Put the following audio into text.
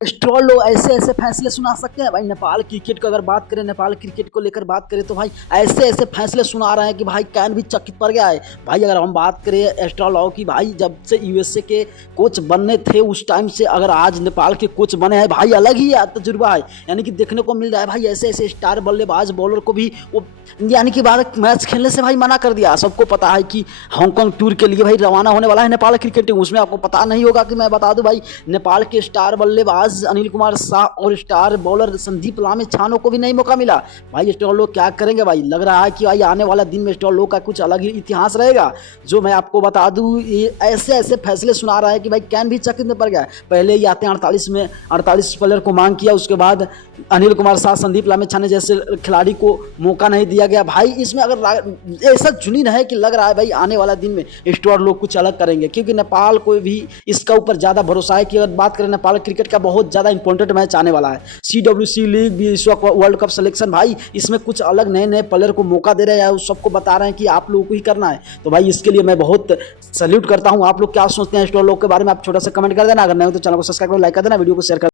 Stroll लोग ऐसे ऐसे फैसले सुना सकते हैं भाई। नेपाल क्रिकेट को अगर बात करें, नेपाल क्रिकेट को लेकर बात करें तो भाई ऐसे ऐसे फैसले सुना रहे हैं कि भाई कैन भी चकित पड़ गया है भाई। अगर हम बात करें स्ट्रॉल की भाई, जब से यूएसए के कोच बनने थे उस टाइम से अगर आज नेपाल के कोच बने हैं भाई, अलग ही तजुर्बा है। यानी कि देखने को मिल रहा है भाई ऐसे ऐसे स्टार बल्लेबाज बॉलर को भी वो यानी कि बाद मैच खेलने से भाई मना कर दिया। सबको पता है कि हांगकांग टूर के लिए भाई रवाना होने वाला है नेपाल क्रिकेट टीम। उसमें आपको पता नहीं होगा कि मैं बता दूं भाई, नेपाल के स्टार बल्लेबाज अनिल कुमार शाह और स्टार बॉलर संदीप लामिछाने को भी नहीं मौका मिला। भाई स्टॉल लोग क्या करेंगे भाई, लग रहा है कि भाई आने वाला दिन में स्टॉल लोग का कुछ अलग ही इतिहास रहेगा। जो मैं आपको बता दूं, ये ऐसे ऐसे फैसले सुना रहा है कि भाई कैन भी चकित में पड़ गया। पहले ही आते हैं 48 प्लेयर को मांग किया, उसके बाद अनिल कुमार शाह संदीप लामिछाने जैसे खिलाड़ी को मौका नहीं दिया गया। भाई इसमें अगर ऐसा जुनून है कि लग रहा है भाई आने वाला दिन में स्टॉल लोग कुछ अलग करेंगे, क्योंकि नेपाल को भी इसका ऊपर ज्यादा भरोसा है कि अगर बात करें नेपाल क्रिकेट का बहुत ज्यादा इंपॉर्टेंट मैच आने वाला है। CWC लीग भी इस वक्त वर्ल्ड कप सिलेक्शन भाई, इसमें कुछ अलग नए नए प्लेयर को मौका दे रहे हैं, सबको बता रहे हैं कि आप लोगों को ही करना है। तो भाई इसके लिए मैं बहुत सैल्यूट करता हूं। आप लोग क्या सोचते हैं स्टॉल लोग के बारे में, आप छोटा सा कमेंट कर देना। अगर नहीं हो तो चैनल को सब्सक्राइब कर लाइक कर देना, वीडियो को शेयर कर